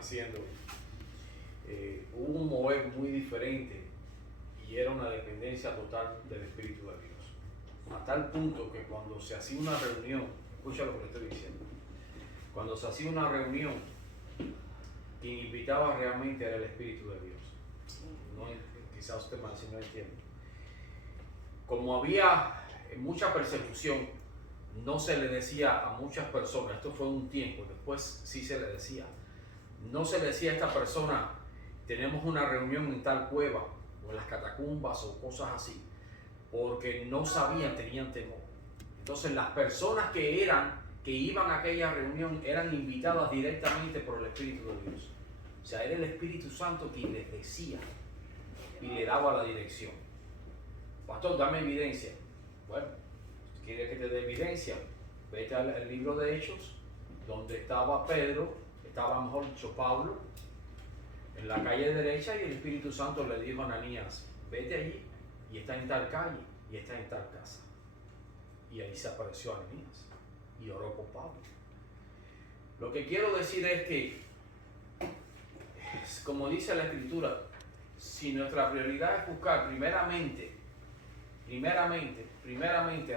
permaneciendo, hubo un mover muy diferente y era una dependencia total del Espíritu de Dios. A tal punto que cuando se hacía una reunión, escucha lo que le estoy diciendo, cuando se hacía una reunión, quien invitaba realmente era el Espíritu de Dios. No, quizás usted más si no entiende. Como había mucha persecución, no se le decía a muchas personas, esto fue un tiempo, después sí se le decía, no se le decía a esta persona, tenemos una reunión en tal cueva, o en las catacumbas, o cosas así, porque no sabían, tenían temor. Entonces las personas que iban a aquella reunión eran invitadas directamente por el Espíritu de Dios. O sea, era el Espíritu Santo quien les decía y le daba la dirección. Pastor, dame evidencia. Bueno, si quieres que te dé evidencia, vete al libro de Hechos, donde estaba Pedro, estaba mejor dicho Pablo, en la calle derecha, y el Espíritu Santo le dijo a Ananías, vete allí, y está en tal calle, y está en tal casa. Y ahí se apareció Ananías, y oró por Pablo. Lo que quiero decir es que, como dice la Escritura, si nuestra prioridad es buscar primeramente el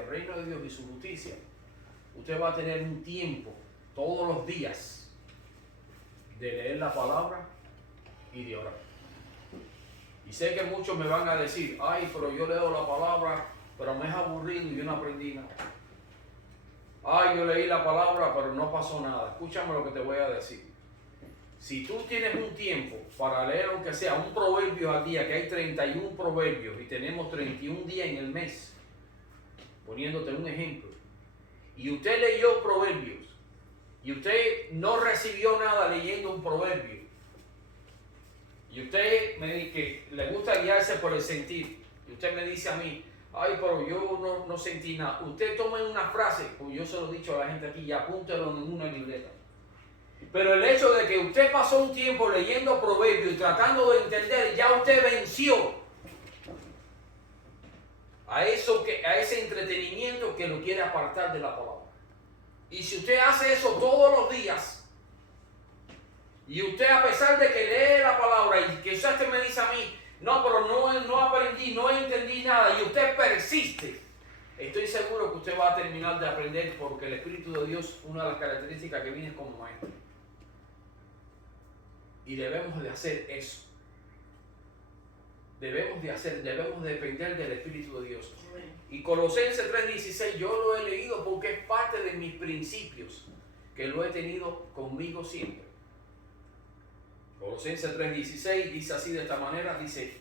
reino de Dios y su justicia, usted va a tener un tiempo todos los días de leer la palabra y de orar. Y sé que muchos me van a decir, ay, pero yo leo la palabra, pero me es aburrido y yo no aprendí nada. Ay, yo leí la palabra, pero no pasó nada. Escúchame lo que te voy a decir. Si tú tienes un tiempo para leer, aunque sea un proverbio al día, que hay 31 proverbios y tenemos 31 días en el mes, poniéndote un ejemplo, y usted leyó proverbios, y usted no recibió nada leyendo un proverbio, y usted me dice que le gusta guiarse por el sentir, y usted me dice a mí, ay, pero yo no sentí nada. Usted tome una frase, como yo se lo he dicho a la gente aquí, y apúntelo en una libreta. Pero el hecho de que usted pasó un tiempo leyendo proverbios y tratando de entender, ya usted venció a ese entretenimiento que lo quiere apartar de la palabra. Y si usted hace eso todos los días, y usted, a pesar de que lee la palabra y que usted me dice a mí, no, pero no aprendí, no entendí nada, y usted persiste, estoy seguro que usted va a terminar de aprender, porque el Espíritu de Dios, una de las características que viene es como maestro. Y debemos de hacer eso. Debemos de depender del Espíritu de Dios. Y Colosenses 3:16 yo lo he leído porque es parte de mis principios, que lo he tenido conmigo siempre. Colosenses 3:16 dice así, de esta manera, dice,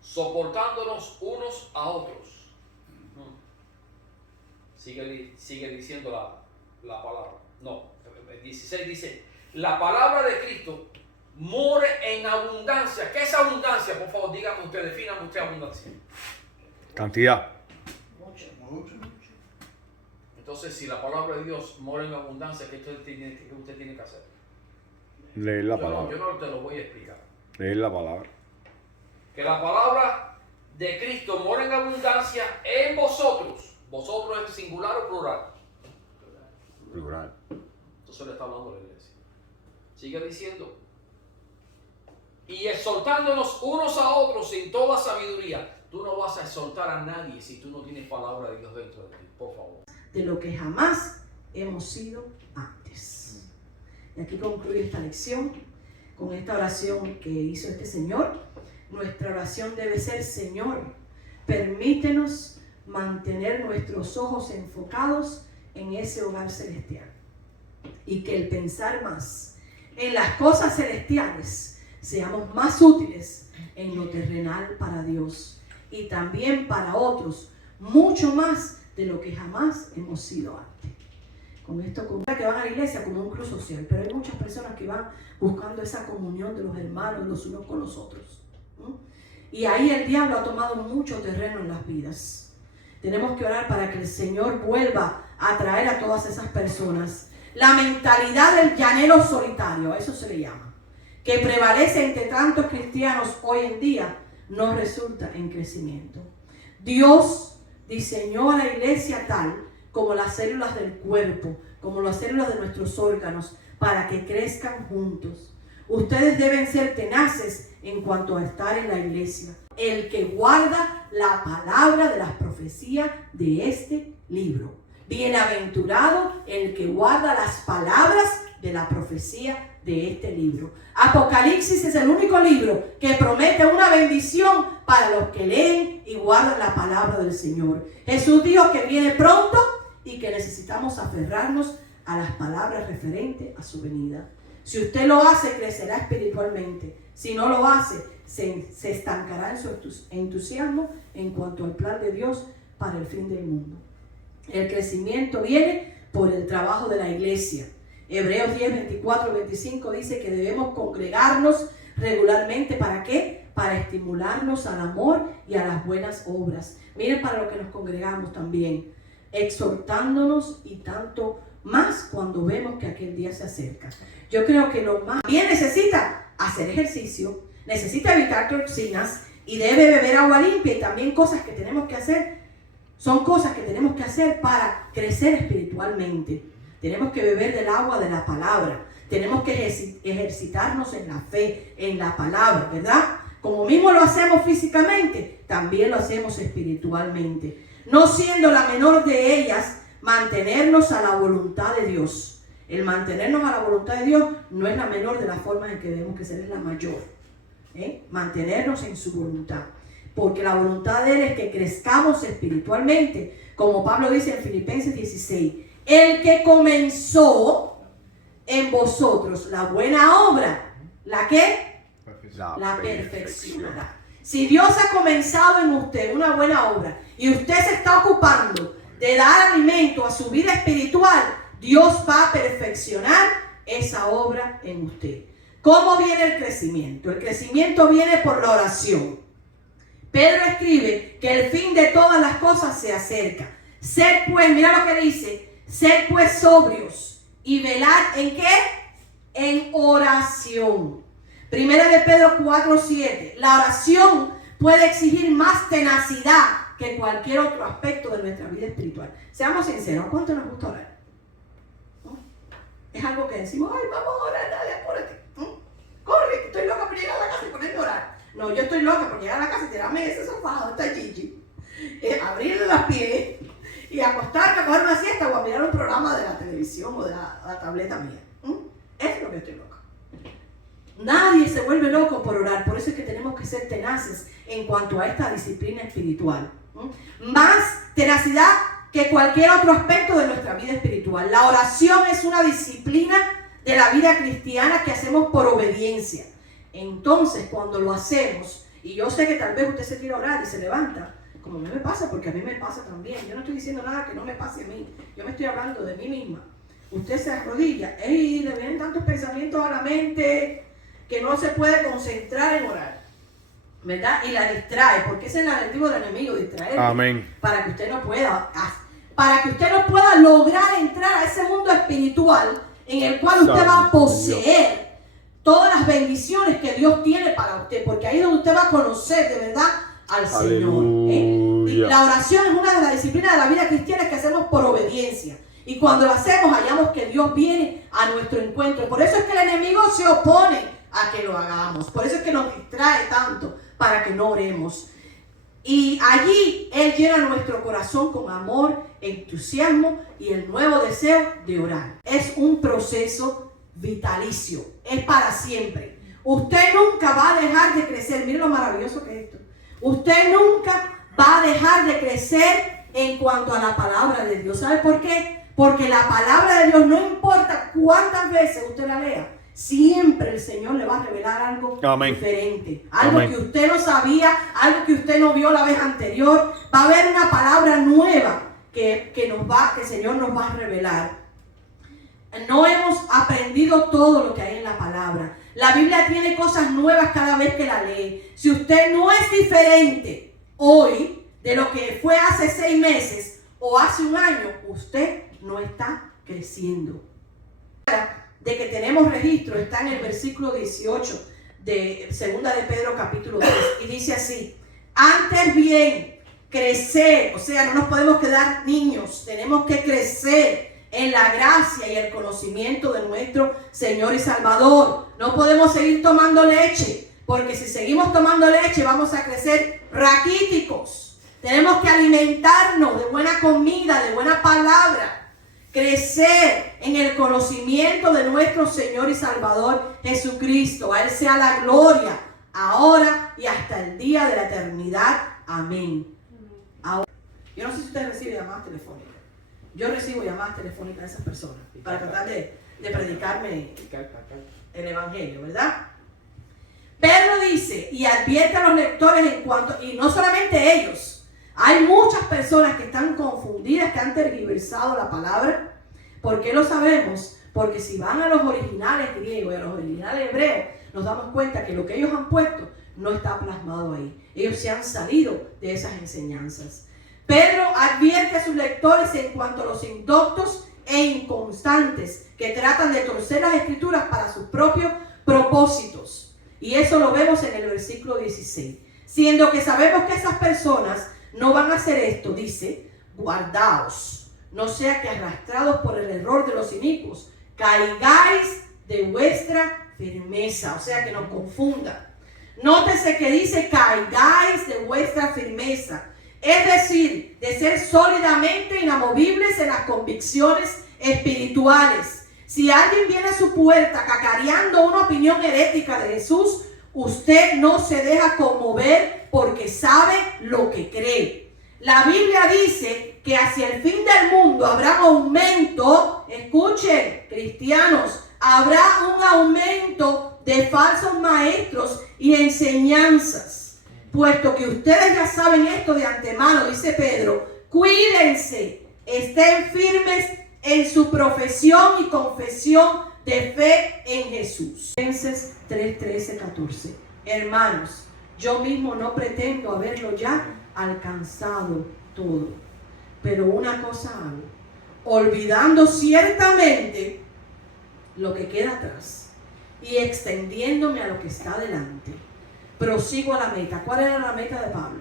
soportándonos unos a otros. Sigue diciendo la palabra. No, el 16 dice, la palabra de Cristo more en abundancia. ¿Qué es abundancia? Por favor, dígame usted, defíname usted abundancia. Cantidad. Mucho. Entonces, si la palabra de Dios mora en abundancia, ¿qué usted tiene que hacer? Leer la palabra. Yo no te lo voy a explicar. Leer la palabra. Que la palabra de Cristo mora en abundancia en vosotros. ¿Vosotros es singular o plural? Plural. Entonces le está hablando a la iglesia. Sigue diciendo. Y exhortándonos unos a otros en toda sabiduría. Tú no vas a exhortar a nadie si tú no tienes palabra de Dios dentro de ti, por favor. De lo que jamás hemos sido antes. Y aquí concluye esta lección con esta oración que hizo este Señor. Nuestra oración debe ser: Señor, permítenos mantener nuestros ojos enfocados en ese hogar celestial. Y que el pensar más en las cosas celestiales seamos más útiles en lo terrenal para Dios y también para otros, mucho más de lo que jamás hemos sido antes. Con esto, que van a la iglesia como un club social, pero hay muchas personas que van buscando esa comunión de los hermanos los unos con los otros. Y ahí el diablo ha tomado mucho terreno en las vidas. Tenemos que orar para que el Señor vuelva a traer a todas esas personas la mentalidad del llanero solitario, a eso se le llama, que prevalece entre tantos cristianos hoy en día, no resulta en crecimiento. Dios diseñó a la iglesia tal como las células del cuerpo, como las células de nuestros órganos, para que crezcan juntos. ustedes deben ser tenaces en cuanto a estar en la iglesia. El que guarda la palabra de las profecías de este libro. Bienaventurado el que guarda las palabras de la profecía de este libro. Apocalipsis es el único libro que promete una bendición para los que leen y guardan la palabra del Señor. Jesús dijo que viene pronto y que necesitamos aferrarnos a las palabras referentes a su venida. Si usted lo hace, crecerá espiritualmente. Si no lo hace, se estancará en su entusiasmo en cuanto al plan de Dios para el fin del mundo. El crecimiento viene por el trabajo de la iglesia. Hebreos 10, 24, 25 dice que debemos congregarnos regularmente. ¿Para qué? Para estimularnos al amor y a las buenas obras. Miren para lo que nos congregamos también. Exhortándonos y tanto más cuando vemos que aquel día se acerca. Yo creo que lo más bien necesita hacer ejercicio, necesita evitar toxinas y debe beber agua limpia, y también cosas que tenemos que hacer. Son cosas que tenemos que hacer para crecer espiritualmente. Tenemos que beber del agua de la palabra. Tenemos que ejercitarnos en la fe, en la palabra, ¿verdad? Como mismo lo hacemos físicamente, también lo hacemos espiritualmente. No siendo la menor de ellas, mantenernos a la voluntad de Dios. El mantenernos a la voluntad de Dios no es la menor de las formas en que debemos que ser, es la mayor. Mantenernos en su voluntad. Porque la voluntad de Él es que crezcamos espiritualmente. Como Pablo dice en Filipenses 16. El que comenzó en vosotros la buena obra, ¿la qué? La perfeccionará. Si Dios ha comenzado en usted una buena obra y usted se está ocupando de dar alimento a su vida espiritual, Dios va a perfeccionar esa obra en usted. ¿Cómo viene el crecimiento? El crecimiento viene por la oración. Pedro escribe que el fin de todas las cosas se acerca. Sed pues, mira lo que dice, sed pues sobrios y velad ¿en qué? En oración. Primera de Pedro 4:7. La oración puede exigir más tenacidad que cualquier otro aspecto de nuestra vida espiritual. Seamos sinceros, ¿cuánto nos gusta orar? ¿No? Es algo que decimos, ay, vamos a orar, dale, apúrate. ¿No? Corre, que estoy loca por llegar a la casa y ponerme a orar. No, yo estoy loca por llegar a la casa y tirarme ese sofá donde está Gigi, abrirle las pies y acostarme a coger una siesta o a mirar un programa de la televisión o de la tableta mía. Eso es lo que estoy loca. Nadie se vuelve loco por orar, por eso es que tenemos que ser tenaces en cuanto a esta disciplina espiritual. Más tenacidad que cualquier otro aspecto de nuestra vida espiritual. La oración es una disciplina de la vida cristiana que hacemos por obediencia. Entonces, cuando lo hacemos, y yo sé que tal vez usted se tira a orar y se levanta, como a mí me pasa, porque a mí me pasa también. Yo no estoy diciendo nada que no me pase a mí. Yo me estoy hablando de mí misma. Usted se arrodilla, y le vienen tantos pensamientos a la mente que no se puede concentrar en orar, ¿verdad? Y la distrae, porque ese es el objetivo del enemigo, distraer. Amén. Para que usted no pueda lograr entrar a ese mundo espiritual en el cual usted va a poseer todas las bendiciones que Dios tiene para usted, porque ahí es donde usted va a conocer de verdad al Señor. Y la oración es una de las disciplinas de la vida cristiana que hacemos por obediencia. Y cuando lo hacemos, hallamos que Dios viene a nuestro encuentro. Por eso es que el enemigo se opone a que lo hagamos. Por eso es que nos distrae tanto para que no oremos. Y allí Él llena nuestro corazón con amor, entusiasmo y el nuevo deseo de orar. Es un proceso vitalicio, es para siempre. Usted nunca va a dejar de crecer. Miren lo maravilloso que es esto. Usted nunca va a dejar de crecer en cuanto a la palabra de Dios. ¿Sabe por qué? Porque la palabra de Dios, no importa cuántas veces usted la lea, siempre el Señor le va a revelar algo diferente. Algo que usted no sabía, algo que usted no vio la vez anterior. Va a haber una palabra nueva que el Señor nos va a revelar. No hemos aprendido todo lo que hay en la palabra. La Biblia tiene cosas nuevas cada vez que la lee. Si usted no es diferente hoy de lo que fue hace 6 meses o hace un año, usted no está creciendo. De que tenemos registro está en el versículo 18 de 2 de Pedro capítulo 3 y dice así: antes bien, crecer, o sea, no nos podemos quedar niños, tenemos que crecer en la gracia y el conocimiento de nuestro Señor y Salvador. No podemos seguir tomando leche, porque si seguimos tomando leche vamos a crecer raquíticos. Tenemos que alimentarnos de buena comida, de buena palabra, crecer en el conocimiento de nuestro Señor y Salvador Jesucristo. A Él sea la gloria, ahora y hasta el día de la eternidad. Amén. Ahora, yo no sé si usted recibe llamadas telefónicas. Yo recibo llamadas telefónicas de esas personas para tratar de predicarme el evangelio, ¿verdad? Pedro dice y advierte a los lectores en cuanto, y no solamente ellos, hay muchas personas que están confundidas, que han tergiversado la palabra. ¿Por qué lo sabemos? Porque si van a los originales griegos y a los originales hebreos, nos damos cuenta que lo que ellos han puesto no está plasmado ahí. Ellos se han salido de esas enseñanzas. Pedro advierte a sus lectores en cuanto a los indoctos e inconstantes que tratan de torcer las escrituras para sus propios propósitos. Y eso lo vemos en el versículo 16. Siendo que sabemos que esas personas no van a hacer esto, dice, guardaos, no sea que arrastrados por el error de los inicuos, caigáis de vuestra firmeza. O sea, que nos confunda. Nótese que dice caigáis de vuestra firmeza. Es decir, de ser sólidamente inamovibles en las convicciones espirituales. Si alguien viene a su puerta cacareando una opinión herética de Jesús, usted no se deja conmover porque sabe lo que cree. La Biblia dice que hacia el fin del mundo habrá aumento, escuchen, cristianos, habrá un aumento de falsos maestros y enseñanzas. Puesto que ustedes ya saben esto de antemano, dice Pedro, cuídense, estén firmes en su profesión y confesión de fe en Jesús. Filipenses 3, 13, 14. Hermanos, yo mismo no pretendo haberlo ya alcanzado todo, pero una cosa hago, olvidando ciertamente lo que queda atrás y extendiéndome a lo que está delante, prosigo a la meta. ¿Cuál era la meta de Pablo?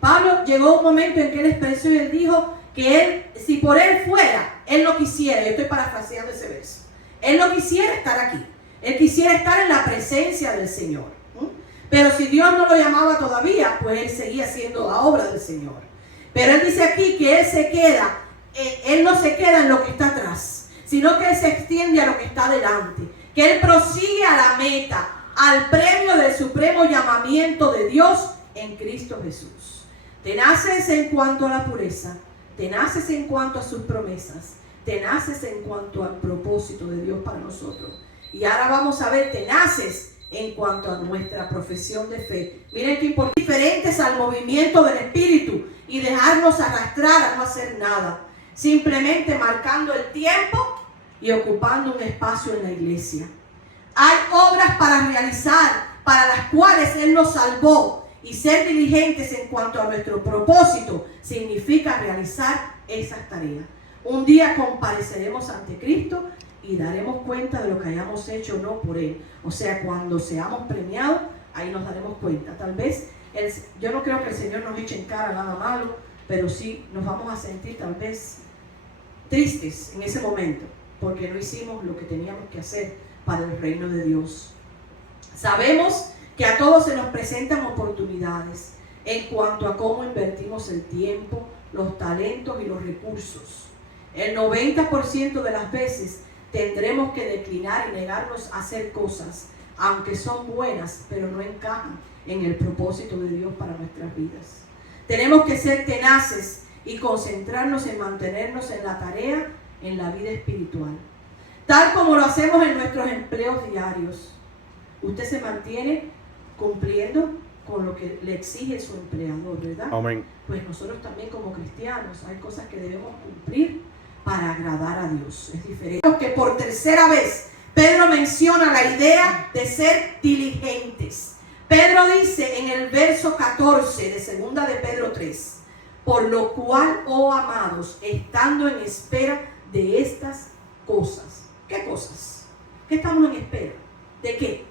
Pablo llegó un momento en que él expresó y él dijo que él, si por él fuera, él no quisiera, yo estoy parafraseando ese verso, él no quisiera estar aquí, él quisiera estar en la presencia del Señor. Pero si Dios no lo llamaba todavía, pues él seguía haciendo la obra del Señor. Pero él dice aquí que él se queda, él no se queda en lo que está atrás, sino que él se extiende a lo que está delante, que él prosigue a la meta, al premio del supremo llamamiento de Dios en Cristo Jesús. Tenaces en cuanto a la pureza, tenaces en cuanto a sus promesas, tenaces en cuanto al propósito de Dios para nosotros. Y ahora vamos a ver tenaces en cuanto a nuestra profesión de fe. Miren qué importante, diferentes al movimiento del Espíritu y dejarnos arrastrar a no hacer nada, simplemente marcando el tiempo y ocupando un espacio en la iglesia. Hay obras para realizar, para las cuales Él nos salvó, y ser diligentes en cuanto a nuestro propósito significa realizar esas tareas. Un día compareceremos ante Cristo y daremos cuenta de lo que hayamos hecho o no por Él. O sea, cuando seamos premiados, ahí nos daremos cuenta. Tal vez, yo no creo que el Señor nos eche en cara nada malo, pero sí nos vamos a sentir tal vez tristes en ese momento, porque no hicimos lo que teníamos que hacer para el reino de Dios. Sabemos que a todos se nos presentan oportunidades en cuanto a cómo invertimos el tiempo, los talentos y los recursos. El 90% de las veces tendremos que declinar y negarnos a hacer cosas, aunque son buenas, pero no encajan en el propósito de Dios para nuestras vidas. Tenemos que ser tenaces y concentrarnos en mantenernos en la tarea, en la vida espiritual, tal como lo hacemos en nuestros empleos diarios. Usted se mantiene cumpliendo con lo que le exige su empleador, ¿verdad? Amén. Pues nosotros también como cristianos hay cosas que debemos cumplir para agradar a Dios. Es diferente. Que por tercera vez Pedro menciona la idea de ser diligentes. Pedro dice en el verso 14 de 2 de Pedro 3, por lo cual, oh amados, estando en espera de estas cosas. ¿Qué cosas? ¿Qué estamos en espera? ¿De qué?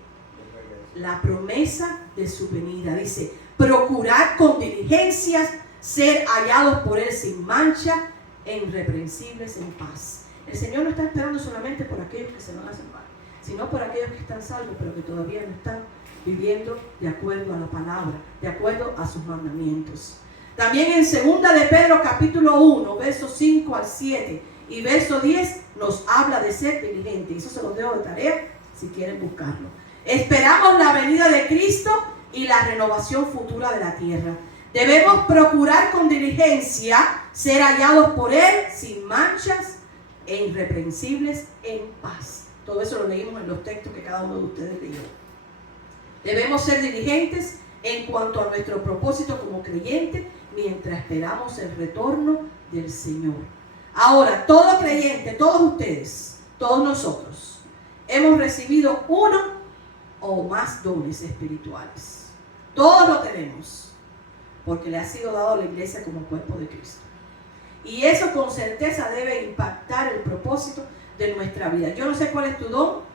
La promesa de su venida. Dice, procurad con diligencias ser hallados por Él sin mancha e irreprensibles en paz. El Señor no está esperando solamente por aquellos que se van a salvar, sino por aquellos que están salvos, pero que todavía no están viviendo de acuerdo a la palabra, de acuerdo a sus mandamientos. También en 2 de Pedro capítulo 1, versos 5 al 7 y verso 10 nos habla de ser diligente. Y eso se los dejo de tarea si quieren buscarlo. Esperamos la venida de Cristo y la renovación futura de la tierra. Debemos procurar con diligencia ser hallados por Él sin manchas e irreprensibles en paz. Todo eso lo leímos en los textos que cada uno de ustedes leyó. Debemos ser diligentes en cuanto a nuestro propósito como creyentes mientras esperamos el retorno del Señor. Ahora, todo creyente, todos ustedes, todos nosotros, hemos recibido uno o más dones espirituales. Todos lo tenemos, porque le ha sido dado a la iglesia como cuerpo de Cristo. Y eso con certeza debe impactar el propósito de nuestra vida. Yo no sé cuál es tu don,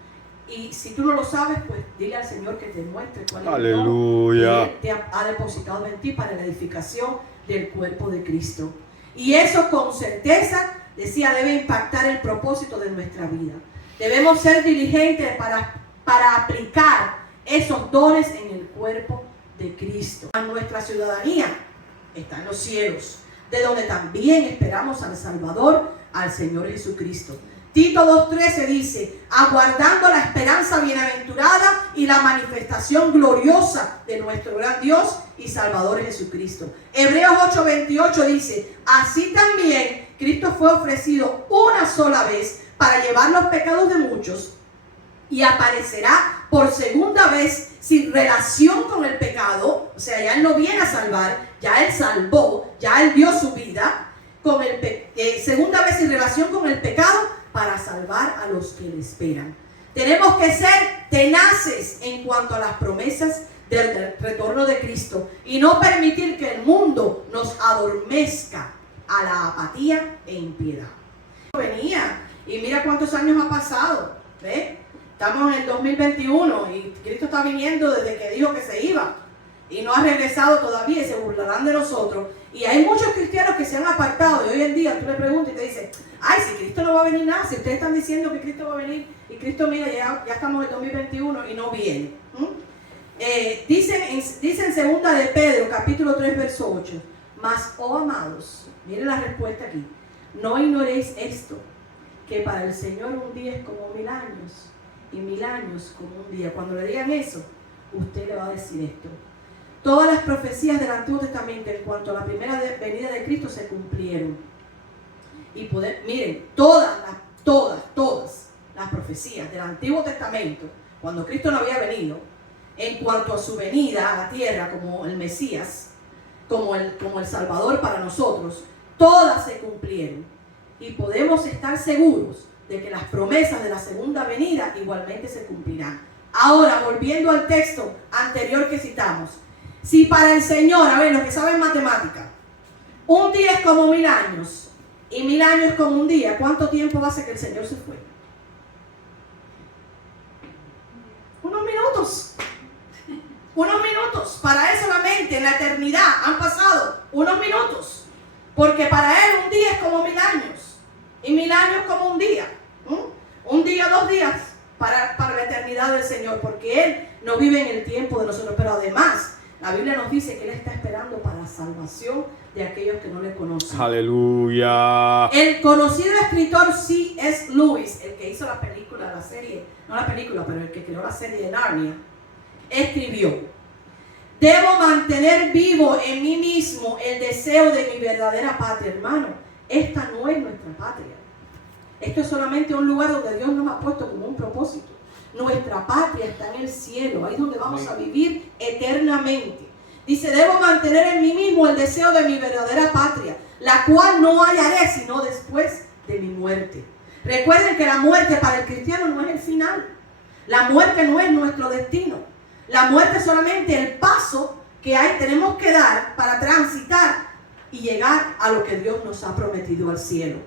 y si tú no lo sabes, pues dile al Señor que te muestre cuál es el don que Él te ha depositado en ti para la edificación del cuerpo de Cristo. Y eso con certeza, decía, debe impactar el propósito de nuestra vida. Debemos ser diligentes para aplicar esos dones en el cuerpo de Cristo. Nuestra ciudadanía está en los cielos, de donde también esperamos al Salvador, al Señor Jesucristo. Tito 2:13 dice, aguardando la esperanza bienaventurada y la manifestación gloriosa de nuestro gran Dios y Salvador Jesucristo. Hebreos 8:28 dice, así también Cristo fue ofrecido una sola vez para llevar los pecados de muchos y aparecerá por segunda vez sin relación con el pecado. O sea, ya Él no viene a salvar, ya Él salvó, ya Él dio su vida, segunda vez sin relación con el pecado, para salvar a los que le esperan. Tenemos que ser tenaces en cuanto a las promesas del retorno de Cristo y no permitir que el mundo nos adormezca a la apatía e impiedad. Venía y mira cuántos años ha pasado, ¿ve? Estamos en el 2021 y Cristo está viniendo desde que dijo que se iba y no ha regresado todavía y se burlarán de nosotros. Y hay muchos cristianos que se han apartado y hoy en día tú le preguntas y te dicen, ay, si Cristo no va a venir nada, si ustedes están diciendo que Cristo va a venir y Cristo, mira, ya estamos en el 2021 y no viene. Dicen en 2 de Pedro, capítulo 3, verso 8, mas, oh amados, miren la respuesta aquí, no ignoréis esto, que para el Señor un día es como 1000 años y 1000 años como un día. Cuando le digan eso, usted le va a decir esto. Todas las profecías del Antiguo Testamento en cuanto a la primera venida de Cristo se cumplieron. Y miren, todas las profecías del Antiguo Testamento, cuando Cristo no había venido, en cuanto a su venida a la tierra como el Mesías, como el Salvador para nosotros, todas se cumplieron. Y podemos estar seguros de que las promesas de la segunda venida igualmente se cumplirán. Ahora, volviendo al texto anterior que citamos, si para el Señor, a ver, los que saben matemática, un día es como 1000 años y 1000 años es como un día, ¿cuánto tiempo hace que el Señor se fue? Unos minutos. Para Él solamente en la eternidad han pasado unos minutos. Porque para Él un día es como 1000 años y 1000 años como un día. Un día, 2 días para la eternidad del Señor, porque Él no vive en el tiempo de nosotros. Pero además, la Biblia nos dice que Él está esperando para la salvación de aquellos que no le conocen. Aleluya. El conocido escritor C.S. Lewis, el que hizo la película, la serie, no la película, pero el que creó la serie de Narnia, escribió: debo mantener vivo en mí mismo el deseo de mi verdadera patria. Hermano, esta no es nuestra patria. Esto es solamente un lugar donde Dios nos ha puesto como un propósito. Nuestra patria está en el cielo, ahí es donde vamos a vivir eternamente. Dice, debo mantener en mí mismo el deseo de mi verdadera patria, la cual no hallaré sino después de mi muerte. Recuerden que la muerte para el cristiano no es el final. La muerte no es nuestro destino. La muerte es solamente el paso que tenemos que dar para transitar y llegar a lo que Dios nos ha prometido, al cielo.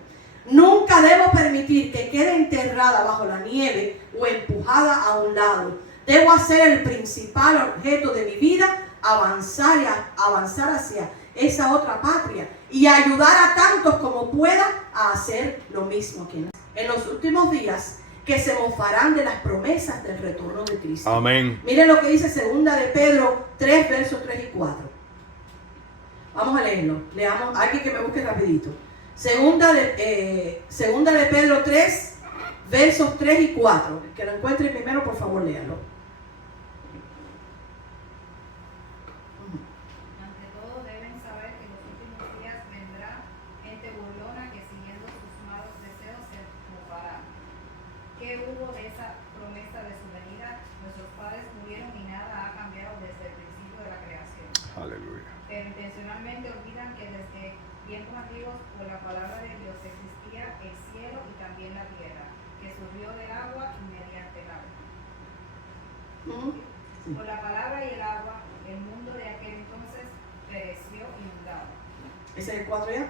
Nunca debo permitir que quede enterrada bajo la nieve o empujada a un lado. Debo hacer el principal objeto de mi vida, avanzar hacia esa otra patria y ayudar a tantos como pueda a hacer lo mismo aquí en los últimos días, que se mofarán de las promesas del retorno de Cristo. Amén. Miren lo que dice 2 de Pedro 3, versos 3 y 4. Vamos a leerlo. Leamos, alguien que me busque rapidito. Segunda de Pedro 3, versos 3 y 4. El que lo encuentre primero, por favor, léalo. Ante todo deben saber que en los últimos días vendrá gente burlona que siguiendo sus malos deseos se mofará. ¿Qué hubo de esa promesa de su venida? Nuestros padres murieron y nada ha cambiado desde el principio de la creación. Aleluya. Pero intencionalmente olvidan que desde tiempos antiguos por la palabra de Dios existía el cielo y también la tierra, que surgió del agua y mediante el agua. Por la palabra y el agua, el mundo de aquel entonces pereció inundado. ¿Ese es el 4 ya?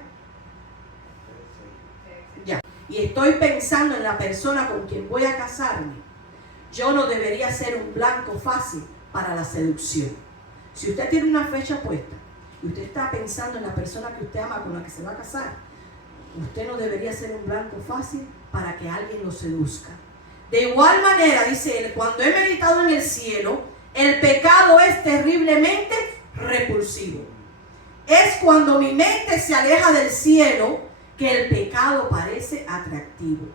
Ya. Y estoy pensando en la persona con quien voy a casarme. Yo no debería ser un blanco fácil para la seducción. Si usted tiene una fecha puesta y usted está pensando en la persona que usted ama, con la que se va a casar, usted no debería ser un blanco fácil para que alguien lo seduzca. De igual manera, dice él, cuando he meditado en el cielo, el pecado es terriblemente repulsivo. Es cuando mi mente se aleja del cielo que el pecado parece atractivo.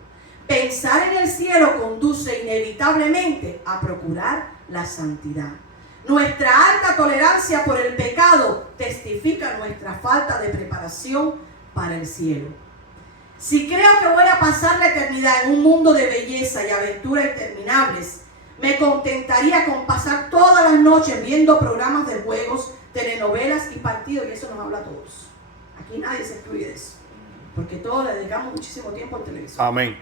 Pensar en el cielo conduce inevitablemente a procurar la santidad. Nuestra alta tolerancia por el pecado testifica nuestra falta de preparación para el cielo. Si creo que voy a pasar la eternidad en un mundo de belleza y aventuras interminables, me contentaría con pasar todas las noches viendo programas de juegos, telenovelas y partidos, y eso nos habla a todos. Aquí nadie se excluye de eso, porque todos le dedicamos muchísimo tiempo al televisor. Amén.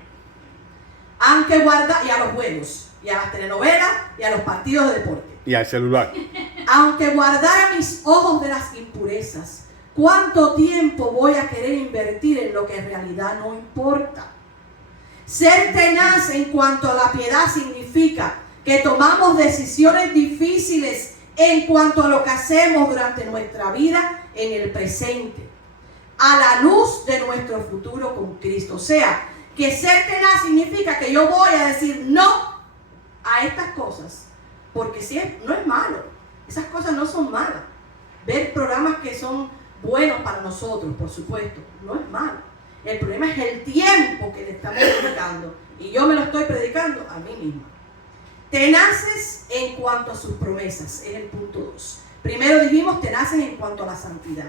Aunque guarda, y a los juegos, y a las telenovelas, y a los partidos de deporte. Y al celular. Aunque guardara mis ojos de las impurezas, ¿cuánto tiempo voy a querer invertir en lo que en realidad no importa? Ser tenaz en cuanto a la piedad significa que tomamos decisiones difíciles en cuanto a lo que hacemos durante nuestra vida en el presente, a la luz de nuestro futuro con Cristo. O sea, que ser tenaz significa que yo voy a decir no a estas cosas, porque no es malo, esas cosas no son malas. Ver programas que son buenos para nosotros, por supuesto, no es malo. El problema es el tiempo que le estamos dedicando, y yo me lo estoy predicando a mí misma. Tenaces en cuanto a sus promesas, es el punto 2. Primero dijimos tenaces en cuanto a la santidad,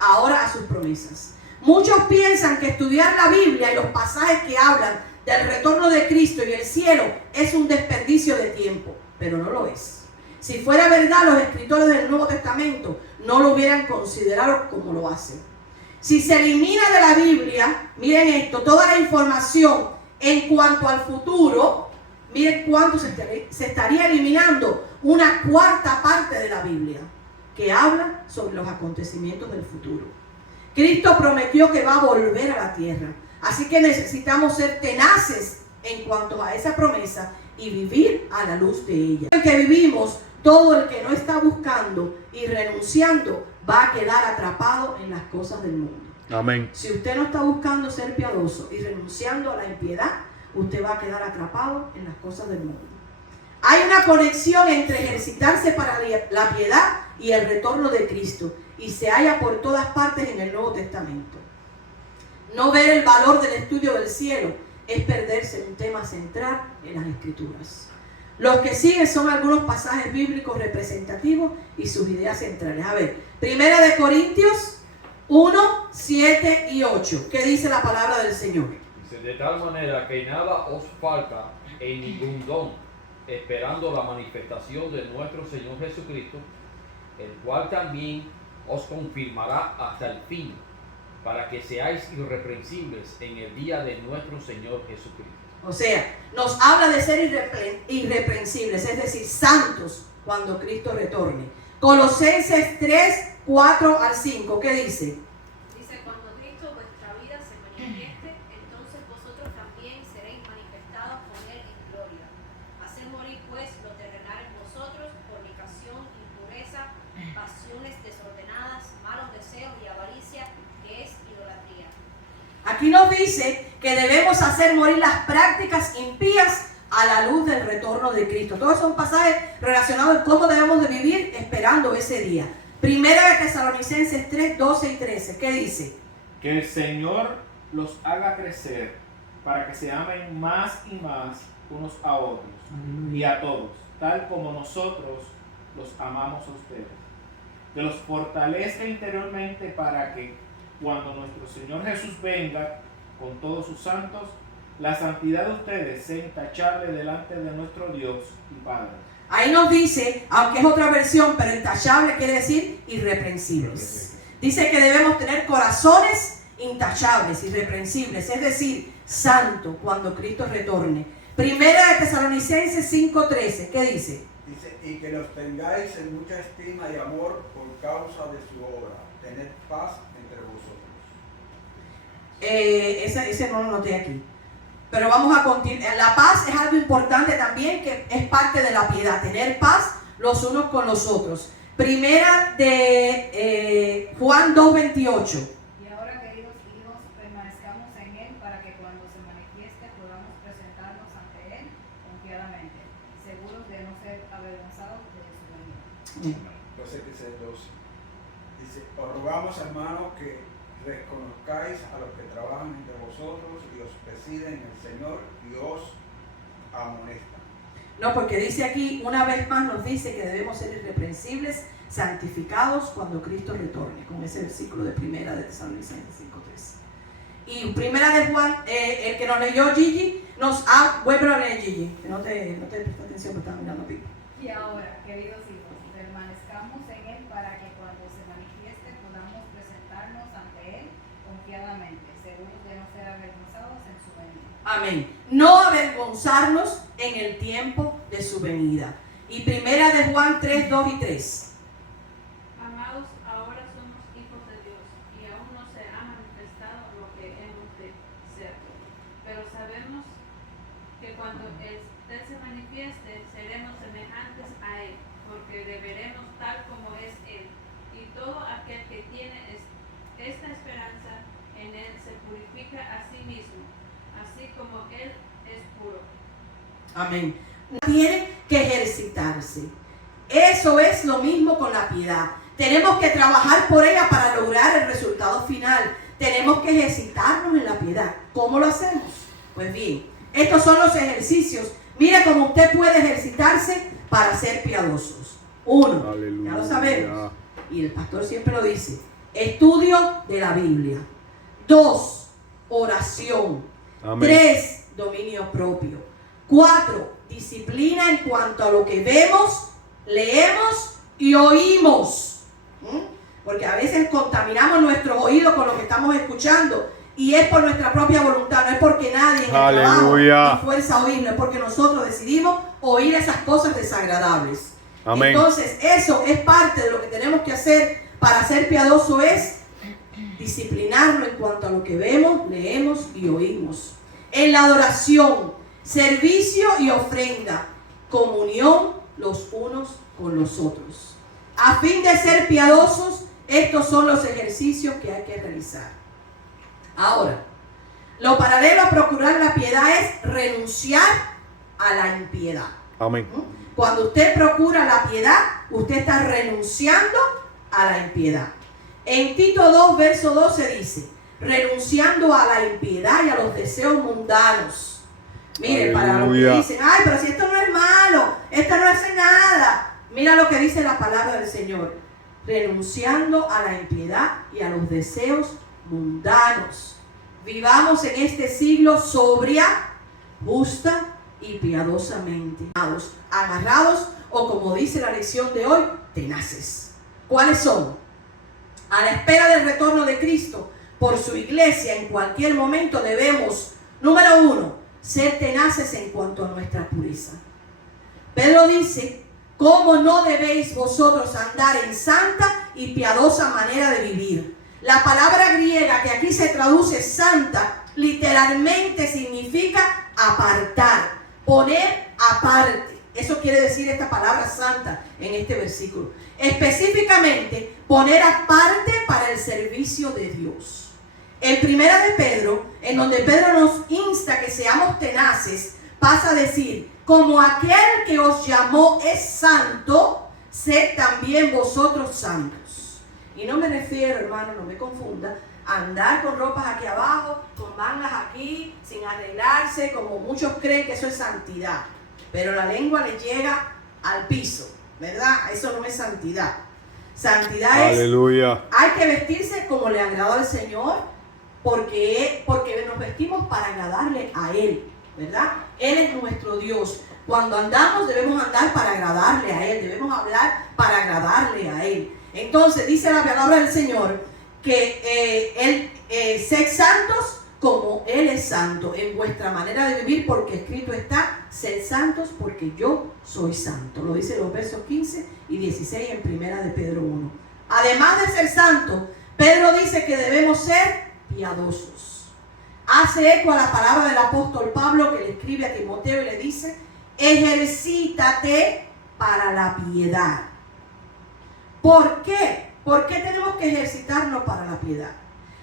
ahora a sus promesas. Muchos piensan que estudiar la Biblia y los pasajes que hablan del retorno de Cristo y el cielo es un desperdicio de tiempo, pero no lo es. Si fuera verdad, los escritores del Nuevo Testamento no lo hubieran considerado como lo hacen. Si se elimina de la Biblia, miren esto, toda la información en cuanto al futuro, miren cuánto se estaría eliminando una cuarta parte de la Biblia que habla sobre los acontecimientos del futuro. Cristo prometió que va a volver a la tierra, así que necesitamos ser tenaces en cuanto a esa promesa y vivir a la luz de ella. En que vivimos, todo el que no está buscando y renunciando va a quedar atrapado en las cosas del mundo. Amén. Si usted no está buscando ser piadoso y renunciando a la impiedad, usted va a quedar atrapado en las cosas del mundo. Hay una conexión entre ejercitarse para la piedad y el retorno de Cristo, y se halla por todas partes en el Nuevo Testamento. No ver el valor del estudio del cielo es perderse en un tema central en las Escrituras. Los que siguen son algunos pasajes bíblicos representativos y sus ideas centrales. A ver, 1 Corintios 1, 7 y 8. ¿Qué dice la palabra del Señor? Dice, de tal manera que nada os falta en ningún don, esperando la manifestación de nuestro Señor Jesucristo, el cual también os confirmará hasta el fin, para que seáis irreprensibles en el día de nuestro Señor Jesucristo. O sea, nos habla de ser irreprensibles, es decir, santos cuando Cristo retorne. Colosenses 3, 4 al 5, ¿qué dice? Dice, cuando Cristo vuestra vida se manifieste, entonces vosotros también seréis manifestados con Él en gloria. Haced morir pues lo terrenal en vosotros, fornicación, impureza, pasiones desordenadas, malos deseos, Aquí nos dice que debemos hacer morir las prácticas impías a la luz del retorno de Cristo. Todos son pasajes relacionados con cómo debemos de vivir esperando ese día. Primera de Tesalonicenses 3, 12 y 13. ¿Qué dice? Que el Señor los haga crecer para que se amen más y más unos a otros y a todos, tal como nosotros los amamos a ustedes. Que los fortalezca interiormente para que cuando nuestro Señor Jesús venga con todos sus santos, la santidad de ustedes sea intachable delante de nuestro Dios y Padre. Ahí nos dice, aunque es otra versión, pero intachable quiere decir irreprensibles. Dice que debemos tener corazones intachables, irreprensibles, es decir, santo cuando Cristo retorne. Primera de Tesalonicenses 5:13, ¿qué dice? Dice, y que los tengáis en mucha estima y amor por causa de su obra. Tened paz entre vosotros. Ese no lo noté aquí. Pero vamos a continuar. La paz es algo importante también, que es parte de la piedad. Tener paz los unos con los otros. Primera de Juan 2:28. Y ahora, queridos hijos, permanezcamos en Él para que cuando se manifieste podamos presentarnos ante Él confiadamente, seguros de no ser avergonzados de su venida. Entonces dice 12. Dice, os rogamos, hermanos, que reconozcáis a los que trabajan entre vosotros y os presiden en el Señor y os amonestan. No, porque dice aquí, una vez más nos dice que debemos ser irreprensibles, santificados cuando Cristo retorne, con ese versículo de primera de Tesalonicenses 5:13. Y primera de Juan, el que nos leyó Gigi, vuelve a leer Gigi, que no te presta atención porque estaba mirando a Pico. Y ahora, queridos hijos, permanezcamos en Él para que cuando se manifieste podamos presentarnos ante Él confiadamente, seguros de no ser avergonzados en su venida. Amén. No avergonzarnos en el tiempo de su venida. Y primera de Juan 3, 2 y 3. Amados, ahora somos hijos de Dios y aún no se ha manifestado lo que hemos de ser. Pero sabemos que cuando Él se manifieste seremos semejantes a Él, porque le veremos tal como es Él. Y todo aquel que tiene esta esperanza en Él se purifica a sí mismo, así como Él es puro. Amén. Tiene que ejercitarse. Eso es lo mismo con la piedad. Tenemos que trabajar por ella para lograr el resultado final. Tenemos que ejercitarnos en la piedad. ¿Cómo lo hacemos? Pues bien, estos son los ejercicios. Mira cómo usted puede ejercitarse para ser piadosos. 1, Aleluya. ya lo sabemos, y el pastor siempre lo dice, estudio de la Biblia. 2, oración. Amén. 3, dominio propio. 4, disciplina en cuanto a lo que vemos, leemos y oímos. Porque a veces contaminamos nuestros oídos con lo que estamos escuchando y es por nuestra propia voluntad, no es porque nadie en el trabajo Aleluya. ni fuerza a oírlo, es porque nosotros decidimos oír esas cosas desagradables. Amén. Entonces eso es parte de lo que tenemos que hacer para ser piadoso, es disciplinarlo en cuanto a lo que vemos, leemos y oímos. En la adoración, servicio y ofrenda, comunión los unos con los otros. A fin de ser piadosos, estos son los ejercicios que hay que realizar. Ahora, lo paralelo a procurar la piedad es renunciar a la impiedad. Amén. Cuando usted procura la piedad, usted está renunciando a la impiedad. En Tito 2, verso 12 dice, renunciando a la impiedad y a los deseos mundanos. Miren, para los que Aleluya. dicen, ay, pero si esto no es malo, esto no hace nada. Mira lo que dice la palabra del Señor. Renunciando a la impiedad y a los deseos mundanos. Vivamos en este siglo sobria, justa y piadosamente. Agarrados o, como dice la lección de hoy, tenaces. ¿Cuáles son? A la espera del retorno de Cristo por su iglesia, en cualquier momento debemos, número 1, ser tenaces en cuanto a nuestra pureza. Pedro dice, ¿cómo no debéis vosotros andar en santa y piadosa manera de vivir? La palabra griega que aquí se traduce santa, literalmente significa apartar, poner aparte. Eso quiere decir esta palabra santa en este versículo. Específicamente, poner aparte para el servicio de Dios. en Primera de Pedro, en donde Pedro nos insta que seamos tenaces, pasa a decir, como aquel que os llamó es santo, sed también vosotros santos. Y no me refiero, hermano, no me confunda, a andar con ropas aquí abajo, con mangas aquí, sin arreglarse, como muchos creen que eso es santidad. Pero la lengua le llega al piso, ¿verdad? Eso no es santidad. Santidad Aleluya. es, hay que vestirse como le agrada al Señor, porque nos vestimos para agradarle a Él, ¿verdad? Él es nuestro Dios. Cuando andamos debemos andar para agradarle a Él, debemos hablar para agradarle a Él. Entonces dice la palabra del Señor que sed santos como Él es santo en vuestra manera de vivir, porque escrito está, sed santos porque yo soy santo. Lo dice los versos 15 y 16 en Primera de Pedro 1. Además de ser santos, Pedro dice que debemos ser piadosos. Hace eco a la palabra del apóstol Pablo que le escribe a Timoteo y le dice, ejercítate para la piedad. ¿Por qué? ¿Por qué tenemos que ejercitarnos para la piedad?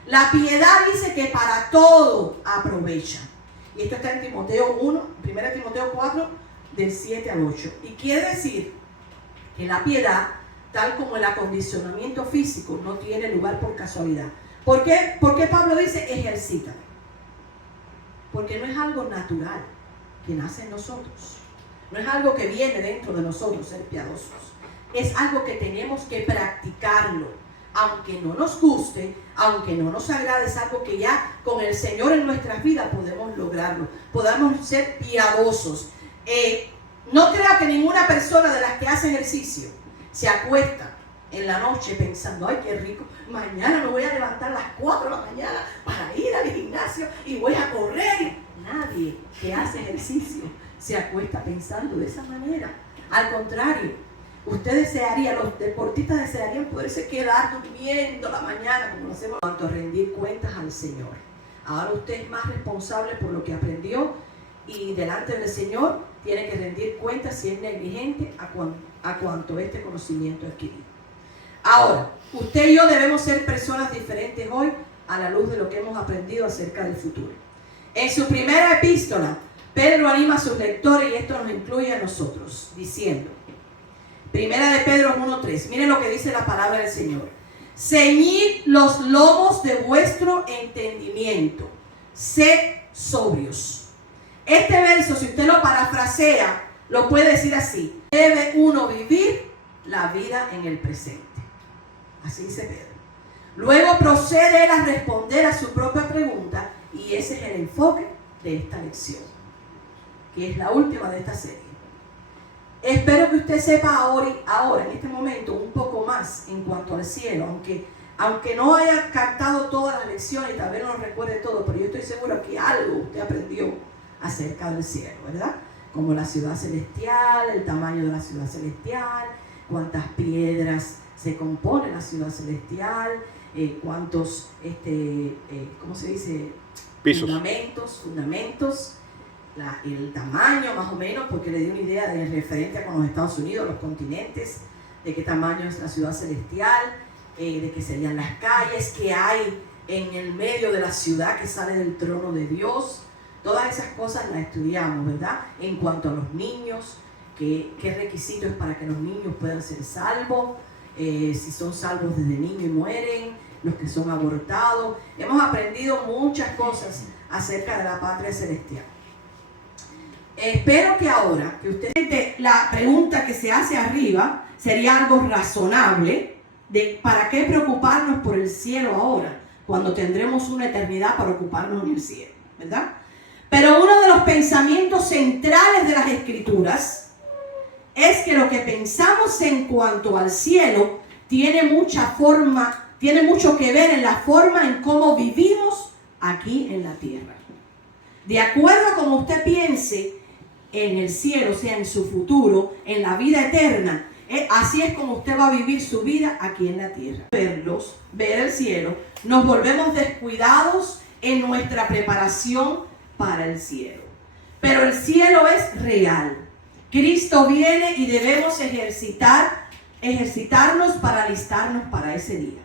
La piedad dice que para todo aprovecha. Y esto está en Timoteo 1, 1 Timoteo 4, del 7 al 8. Y quiere decir que la piedad, tal como el acondicionamiento físico, no tiene lugar por casualidad. ¿Por qué Pablo dice ejercítate? Porque no es algo natural que nace en nosotros. No es algo que viene dentro de nosotros ser piadosos. Es algo que tenemos que practicarlo. Aunque no nos guste, aunque no nos agrade, es algo que ya con el Señor en nuestras vidas podemos lograrlo. Podamos ser piadosos. No creo que ninguna persona de las que hace ejercicio se acuesta en la noche pensando, ay, qué rico, mañana me voy a levantar a las 4 de la mañana para ir al gimnasio y voy a correr. Nadie que hace ejercicio se acuesta pensando de esa manera. Al contrario, usted desearía, los deportistas desearían poderse quedar durmiendo la mañana, como lo hacemos, en cuanto a rendir cuentas al Señor. Ahora usted es más responsable por lo que aprendió y delante del Señor tiene que rendir cuentas si es negligente a cuanto este conocimiento adquirido. Ahora, usted y yo debemos ser personas diferentes hoy a la luz de lo que hemos aprendido acerca del futuro. En su primera epístola, Pedro anima a sus lectores, y esto nos incluye a nosotros, diciendo, Primera de Pedro 1:3. Miren lo que dice la palabra del Señor. Ceñid los lomos de vuestro entendimiento. Sed sobrios. Este verso, si usted lo parafrasea, lo puede decir así. Debe uno vivir la vida en el presente. Así dice Pedro. Luego procede él a responder a su propia pregunta, y ese es el enfoque de esta lección, que es la última de esta serie. Espero que usted sepa ahora, en este momento, un poco más en cuanto al cielo, aunque no haya captado todas las lecciones y tal vez no lo recuerde todo, pero yo estoy seguro que algo usted aprendió acerca del cielo, ¿verdad? Como la ciudad celestial, el tamaño de la ciudad celestial, cuántas piedras se compone la ciudad celestial, cuántos, ¿cómo se dice? Pisos. Fundamentos. El tamaño más o menos, porque le di una idea de referente con los Estados Unidos, los continentes, de qué tamaño es la ciudad celestial, de qué serían las calles, qué hay en el medio de la ciudad que sale del trono de Dios. Todas esas cosas las estudiamos, ¿verdad? En cuanto a los niños, qué requisitos para que los niños puedan ser salvos, si son salvos desde niños y mueren, los que son abortados. Hemos aprendido muchas cosas acerca de la patria celestial. Espero que ahora, que usted, la pregunta que se hace arriba sería algo razonable de ¿para qué preocuparnos por el cielo ahora, cuando tendremos una eternidad para ocuparnos en el cielo? ¿Verdad? Pero uno de los pensamientos centrales de las Escrituras es que lo que pensamos en cuanto al cielo tiene mucho que ver en la forma en cómo vivimos aquí en la tierra. De acuerdo a cómo usted piense en el cielo, o sea, en su futuro, en la vida eterna, así es como usted va a vivir su vida aquí en la tierra. Ver el cielo, nos volvemos descuidados en nuestra preparación para el cielo. Pero el cielo es real. Cristo viene y debemos ejercitarnos para alistarnos para ese día.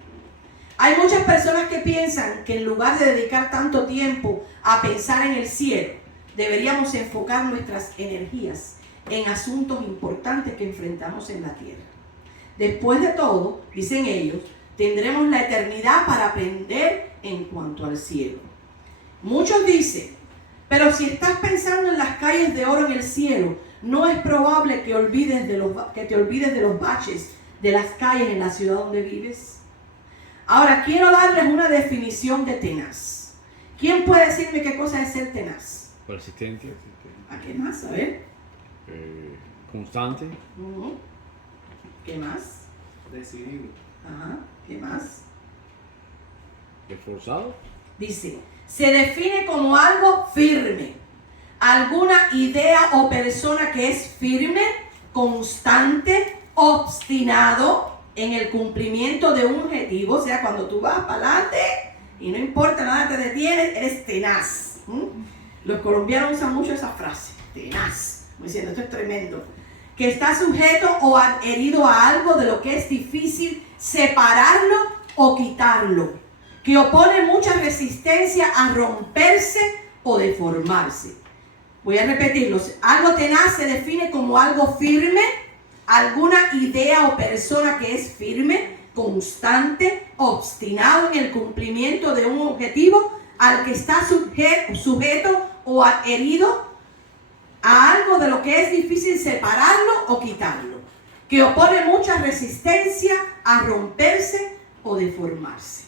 Hay muchas personas que piensan que en lugar de dedicar tanto tiempo a pensar en el cielo, deberíamos enfocar nuestras energías en asuntos importantes que enfrentamos en la tierra. Después de todo, dicen ellos, tendremos la eternidad para aprender en cuanto al cielo. Muchos dicen, pero si estás pensando en las calles de oro en el cielo, no es probable que te olvides de los baches de las calles en la ciudad donde vives. Ahora, quiero darles una definición de tenaz. ¿Quién puede decirme qué cosa es ser tenaz? Persistente. ¿A qué más? A ver. Constante. ¿Qué más? Decidido. Ajá. ¿Qué más? Esforzado. Dice, se define como algo firme. Alguna idea o persona que es firme, constante, obstinado en el cumplimiento de un objetivo. O sea, cuando tú vas para adelante y no importa nada te detienes, eres tenaz. Los colombianos usan mucho esa frase, tenaz, como diciendo, esto es tremendo. Que está sujeto o adherido a algo de lo que es difícil separarlo o quitarlo. Que opone mucha resistencia a romperse o deformarse. Voy a repetirlo. Algo tenaz se define como algo firme, alguna idea o persona que es firme, constante, obstinado en el cumplimiento de un objetivo al que está sujeto o adherido a algo de lo que es difícil separarlo o quitarlo, que opone mucha resistencia a romperse o deformarse.